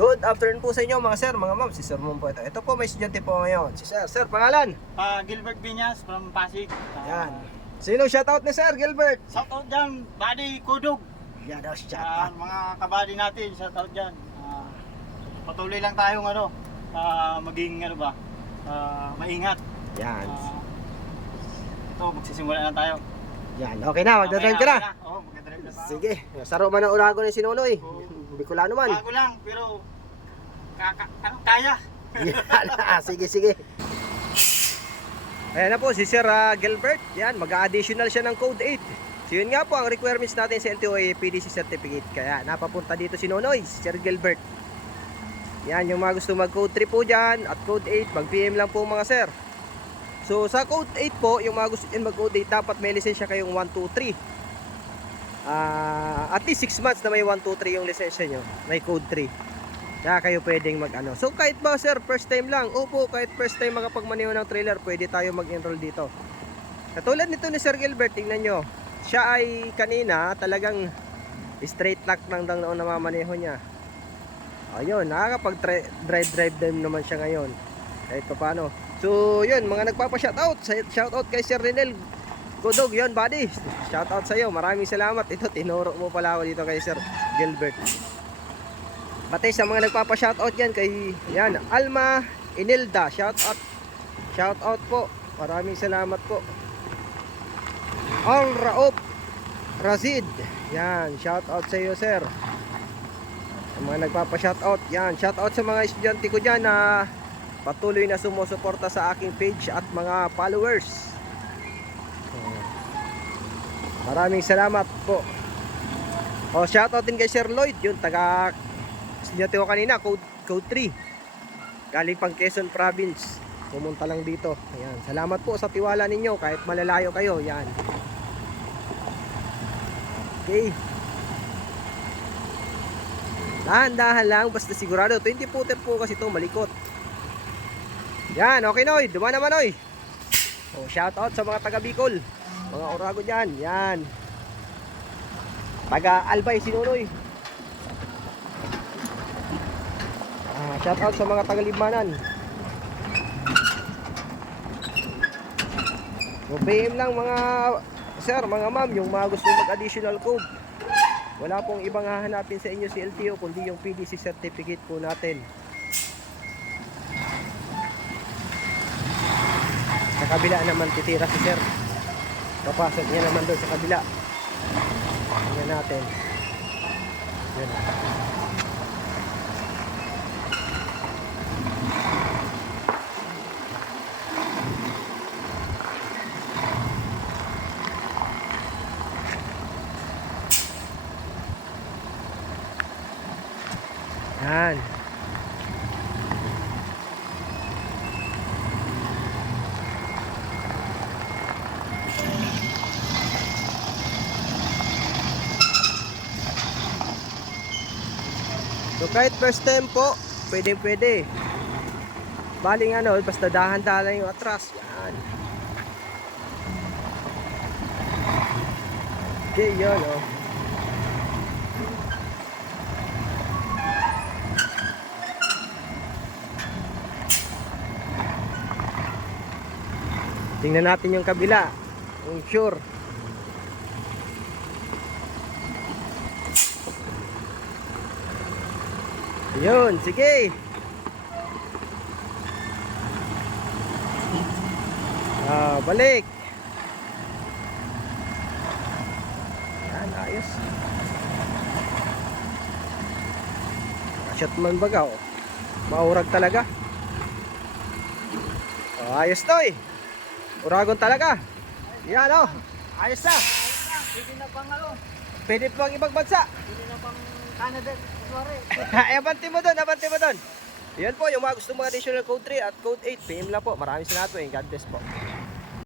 Good afternoon po sa inyo mga sir, mga ma'am. Si Sir Mon po ito. Ito po may estudyante po ngayon. Si Sir. Sir, pangalan? Gilbert Viñas from Pasig. Yan. Sino shoutout ni Sir Gilbert? Shoutout dyan, Buddy Kudog. Yan daw shoutout. Mga kabady natin, shoutout dyan. Patuloy lang tayong maging maingat. Yan. Ito, magsisimula na tayo. Yan. Okay na, magdadrive ka na. Oo, magdadrive na tayo. Sige. Saro man ang urago ni Sinunoy. Bicolano man. Bago lang, pero kaya. Yan. Sige, sige. Ayan na po si Sir Gilbert. Yan, mag-additional siya ng code 8. So yun nga po ang requirements natin sa LTOA PDC certificate. Kaya napapunta dito si Nonoy, si Sir Gilbert. Yan, yung mga gusto mag-code 3 po dyan at code 8, mag-PM lang po mga sir. So sa code 8 po, yung mga gusto dyan mag-code 8, dapat may lisensya kayong 1, 2, 3. At least 6 months na may 1, 2, 3 yung lisensya nyo. May code 3. Kaya kayo pwedeng mag-ano. So kahit ba sir, first time lang. Opo, kahit first time makapagmaneho ng trailer, pwede tayo mag-enroll dito. Katulad nito ni Sir Gilbert, tingnan nyo. Siya ay kanina talagang straight track lang daw na namamaneho niya. Ayun, nakakapag-drive din naman siya ngayon. Kahit pa paano. So yun, mga nagpapa-shoutout. Shoutout kay Sir Renel Kudog, yun buddy. Shoutout sa iyo. Maraming salamat. Ito, tinuro mo pala ako dito kay Sir Gilbert. Pati sa mga nagpapa-shoutout yan kay yan, Alma Inilda. Shoutout po. Maraming salamat po. Al Raop Razid. Yan, shoutout sa iyo sir. Sa mga nagpapa-shoutout. Yan, shoutout sa mga estudyante ko dyan na patuloy na sumusuporta sa aking page at mga followers. Maraming salamat po. O, shoutout din kay Sir Lloyd, yun taga estudyante ko kanina, code 3. Galing pang Quezon Province. Pumunta lang dito. Ayan, salamat po sa tiwala ninyo kahit malalayo kayo. Yan. Okay. Dahan-dahan lang basta sigurado 20 footer po kasi ito malikot. Yan, okay Noy, dumaan naman Noy. O, shoutout sa mga taga Bicol. Mga orago dyan, yan. Taga Albay, Sinunoy. Shoutout sa mga taga Libmanan. So, PM lang mga sir, mga ma'am, yung mga gusto mag-additional code. Wala pong ibang hahanapin sa inyo si LTO, kundi yung PDC certificate po natin. Sa kabila naman titira si sir. Papasok niya naman doon sa kabila. Tingnan natin. Yan. Yan. So kahit first time po, pwede. Baling ano, basta dahan-dahan lang yung atras. Yan. Okay, yun oh. Tingnan natin yung kabila. Yung sure. Yun, sige. Balik. Yan, ayos. Shot man baga, oh. Maurag talaga. Ayos to eh. Uragon talaga. Yan oh. Ayos na. Pwede na pang Pwede pang ibang bansa. Pwede na pang Canada. Abante mo doon. Yan po, yung mga gusto mga additional code 3 at code 8, PM lang po. Maraming salamat po. God bless po.